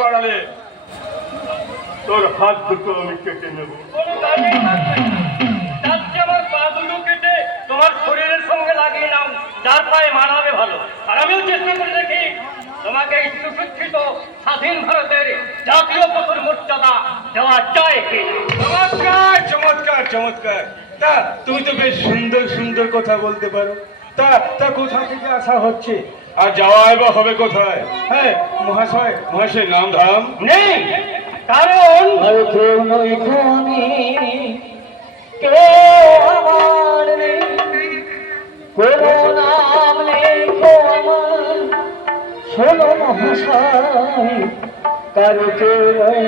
বাড়ালে তোর হাত দুটো আমি কেটে নেব। কোনো কাজেই লাগবে না। যাচ্ছে আমার পা দুটো কেটে তোমার শরীরের সঙ্গে লাগিয়ে নাও যার পায়ে মানাবে ভালো। আর আমিও চেষ্টা করে দেখি তোমাকে এই সুশিক্ষিত স্বাধীন ভারতের জাতীয় পশুর মর্যাদা দেওয়া যায় কি চমৎকার চমৎকার চমৎকার। তা তুমি তো বেশ সুন্দর সুন্দর কথা বলতে পারো। তা তা কোথা থেকে আসা হচ্ছে? আর যাওয়াই বা হবে কোথায়? হ্যাঁ মহাশয় মহাশয় নাম ধাম? নেই কারণ কেউ নই কেউ আমার নেই। কোনো নাম নেই গো আমার। শোনো মহাশয় কারও কেউ নই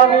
আমি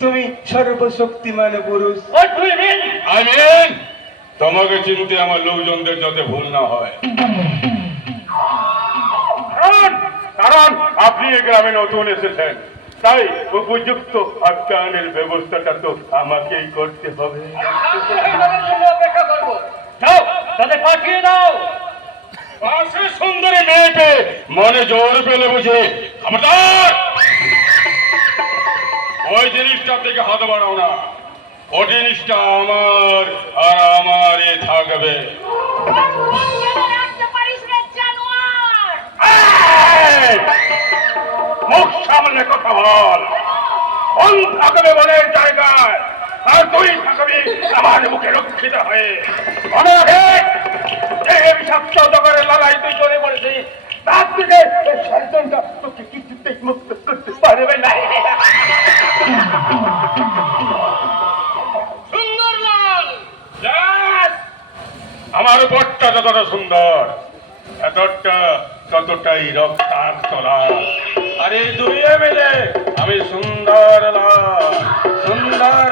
তুমি সর্বশক্তিমান পুরুষ? আমিন। তোমাকে চিনতে আমার লোকজনদের যাতে ভুল না হয়। কারণ আপনি এই গ্রামে নতুন এসেছেন। তাই উপযুক্ত আপ্যায়নের ব্যবস্থাটা তো আমাকেই করতে হবে। তাদের পাঠিয়ে দাও। পাশে সুন্দরী মেয়েকে মনে জোর পেলে বুঝে খবরদার! ওই জিনিসটা থেকে হাত বাড়াও না। ও জিনিসটা আমার আর আমারই থাকবে! মুখ সামনে কথা বল। থাকবে জায়গায়, আর তুই থাকবি আমার মুখে রক্ষিত হয়ে। মনে রাখিস যে বিষাক্ত দগরের লড়াই তুই চলে পড়েছিস তার থেকে এই শয়তানটা তোকে কিছুতেই মুক্ত করতে পারবে না সুন্দর লাল Yes! আমার যতটা সুন্দর, এতটা ততটাই রক্তাক্ত লাল। আর এই দুইয়ে মিলে আমি সুন্দর সুন্দর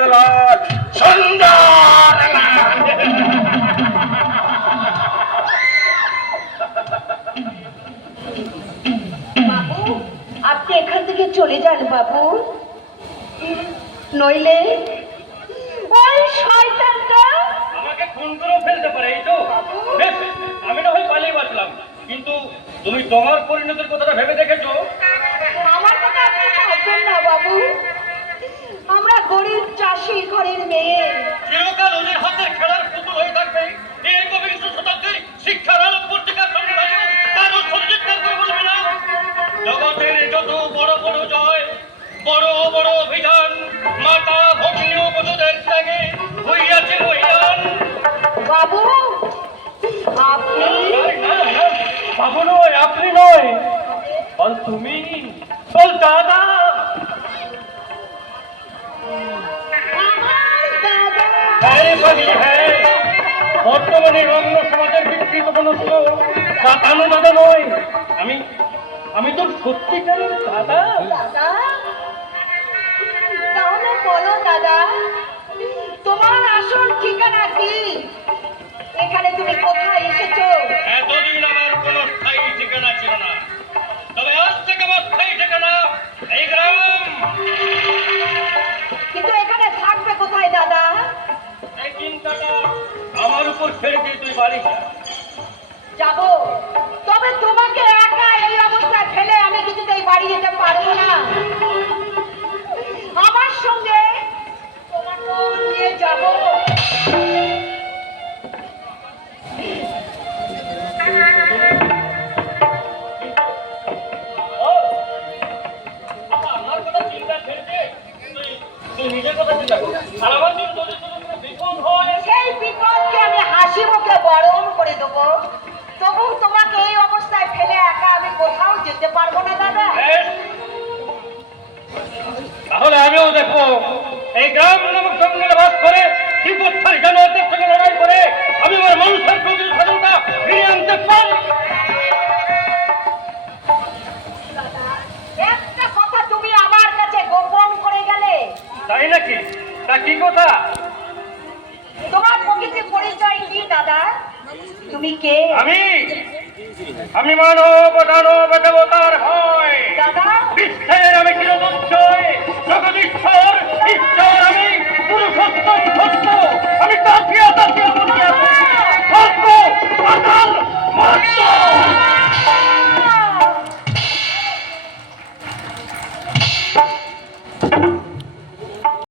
সুন্দর আপনি এখান থেকে চলে যান বাবু। নইলে ওই শয়তানটা আমাকে খুন করেও ফেলতে পারে এই তো? বেশ, আমি না হয় পালিয়ে বাঁচলাম। কিন্তু তুমি তোমার পরিণতির কথাটা ভেবে দেখেছ? আমার কথা আপনি ভাববেন না বাবু। আমরা গরিব চাষি ঘরের মেয়ে। চিরকাল ওদের হাতের তুমি দাদা। হ্যাঁ হ্যাঁ। বর্তমানে রঙ্গ সমাজের বিকৃত মনস্ক কাটানো দাদা নয়। আমি আমি তোর সত্যিকারের দাদা? তাহলে বলো দাদা তোমার আসল ঠিকানা কি? বাড়ি। যাব তবে তোমাকে একা এই অবস্থায় ফেলে আমি কিছুতেই বাড়ি যেতে করে দেবো। তবু তোমাকে এই অবস্থায় ফেলে একা আমি কোথাও যেতে পারব না দাদা। তাহলে আমিও দেখো এই গ্রাম নামক জঙ্গলে বাস করে বিপত্তার জানোয়ারদের সঙ্গে লড়াই করে আমি আমার মানুষের প্রতি স্বাধীনতা ফিরিয়ে আনতে পারি একটা কথা তুমি আমার কাছে গোপন করে গেলে। তাই নাকি? তা কি কথা? তুমি কে আমি আমি মানব দানব দেবতার হয়। দাদা? বিশ্বের আমি চিরদুচ্ছয় জগদীশ্বর ঈশ্বর আমি পুরুষোত্তম সত্য আমি তাকিয়া তাকিয়া